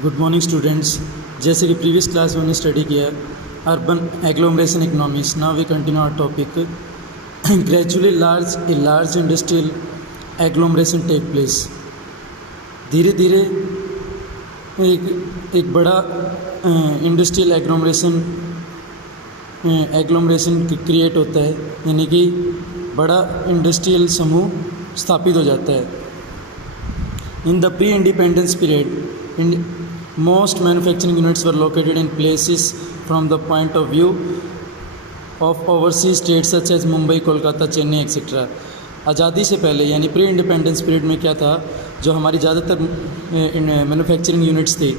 Good morning students. जैसे कि previous class में हमने स्टडी किया urban agglomeration economics, now we continue our topic. Gradually large industrial agglomeration take place. धीरे धीरे एक बड़ा इंडस्ट्रियल एग्लोमरेशन क्रिएट होता है, यानी कि बड़ा इंडस्ट्रियल समूह स्थापित हो जाता है। In the pre independence period most manufacturing units were located in places from the point of view of overseas states such as Mumbai, Kolkata, Chennai etcetera. आज़ादी से पहले यानी प्री इंडिपेंडेंस पीरियड में क्या था, जो हमारी ज़्यादातर मैन्युफैक्चरिंग यूनिट्स थे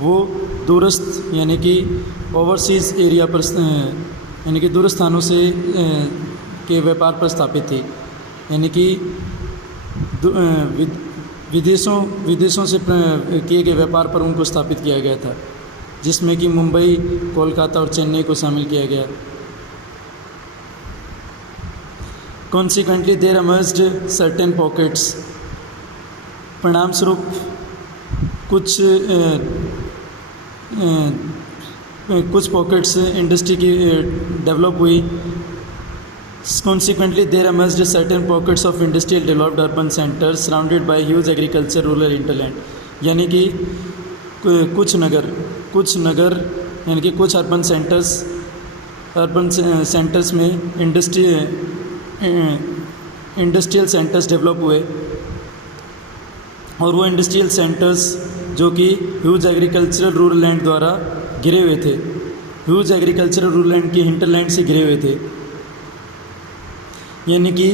वो दूरस्थ यानी कि ओवरसीज़ एरिया पर यानी कि दूर स्थानों से के व्यापार पर स्थापित थी, यानी कि विदेशों से किए गए व्यापार पर उनको स्थापित किया गया था, जिसमें कि मुंबई, कोलकाता और चेन्नई को शामिल किया गया। Consequently there emerged certain pockets. परिणाम स्वरूप कुछ पॉकेट्स इंडस्ट्री की डेवलप हुई। Consequently, there emerged certain pockets of industrial developed urban centers surrounded by huge agriculture, rural hinterland। यानी कि कुछ नगर यानी कि कुछ अर्बन सेंटर्स में इंडस्ट्रियल सेंटर्स डेवलप हुए, और वो इंडस्ट्रियल सेंटर्स जो कि ह्यूज एग्रीकल्चरल रूरल लैंड द्वारा घिरे हुए थे, ह्यूज एग्रीकल्चरल रूरल लैंड के हिंटरलैंड से घिरे हुए थे। यानी कि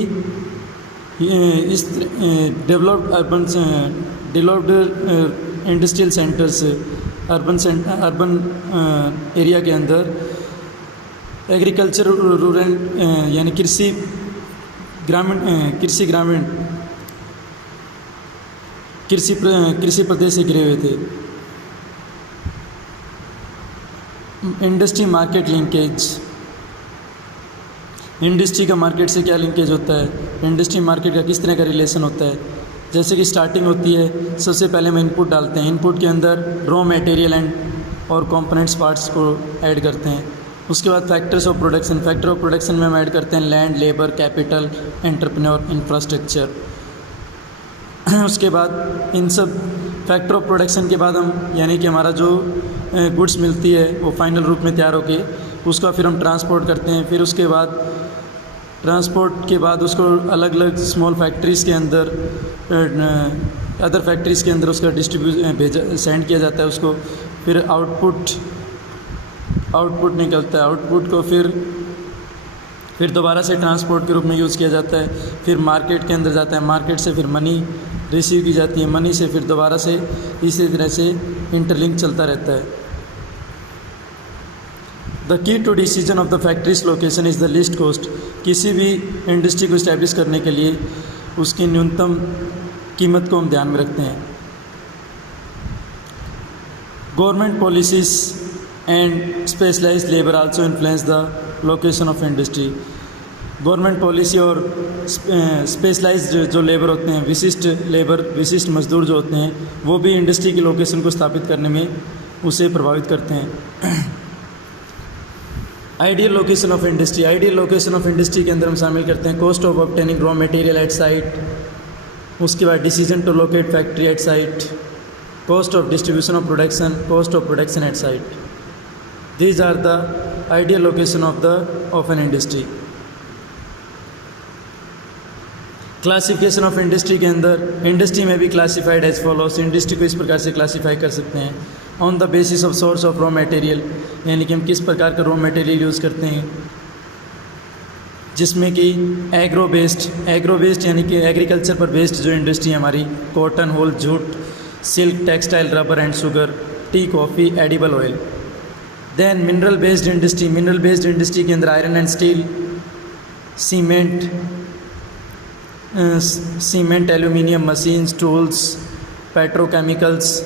इस developed industrial centres urban area के अंदर एग्रीकल्चर रूरल यानी कृषि प्रदेश से घिरे हुए थे। Industry market linkage. इंडस्ट्री का मार्केट से क्या लिंकेज होता है, इंडस्ट्री मार्केट का किस तरह का रिलेशन होता है। जैसे कि स्टार्टिंग होती है, सबसे पहले हम इनपुट डालते हैं, इनपुट के अंदर रॉ मटेरियल और कंपोनेंट्स पार्ट्स को ऐड करते हैं। उसके बाद फैक्टर्स ऑफ प्रोडक्शन में हम ऐड करते हैं land, labour, capital, entrepreneur, infrastructure. उसके बाद इन सब फैक्टर ऑफ प्रोडक्शन के बाद हम यानी कि हमारा जो गुड्स मिलती है वो फाइनल रूप में तैयार होके उसका फिर हम ट्रांसपोर्ट करते हैं। फिर उसके बाद ट्रांसपोर्ट के बाद उसको अलग अलग स्मॉल फैक्ट्रीज़ के अंदर अदर फैक्ट्रीज़ के अंदर उसका सेंड किया जाता है उसको। फिर आउटपुट निकलता है, आउटपुट को फिर दोबारा से ट्रांसपोर्ट के रूप में यूज़ किया जाता है। फिर मार्केट के अंदर जाता है, मार्केट से फिर मनी रिसीव की जाती है, मनी से फिर दोबारा से इसी तरह से इंटरलिंक चलता रहता है। The key to decision of the factories location is the least cost. किसी भी इंडस्ट्री को इस्टेब्लिश करने के लिए उसकी न्यूनतम कीमत को हम ध्यान में रखते हैं। Government policies and specialised labour also influence the location of industry. Government policy और स्पेशलाइज्ड जो लेबर होते हैं, विशिष्ट मजदूर जो होते हैं, वो भी इंडस्ट्री की लोकेशन को स्थापित करने में उसे प्रभावित करते हैं। Ideal location of industry. Ideal location of industry के अंदर हम शामिल करते हैं cost of obtaining raw material at site, उसके बाद decision to locate factory at site, cost of distribution of production, cost of production at site. These are the ideal location of an industry. Classification of industry के अंदर industry में भी classified as follows. Industry को इस प्रकार से classify कर सकते हैं on the basis of source of raw material, यानी कि हम किस प्रकार का रॉ मटेरियल यूज़ करते हैं, जिसमें कि एग्रो बेस्ड यानी कि एग्रीकल्चर पर बेस्ड जो इंडस्ट्री है हमारी, cotton, wool, jute, silk, textile, rubber and sugar, tea, coffee, edible oil. Then mineral based industry के अंदर iron and steel, cement, aluminium, machines, tools, petrochemicals,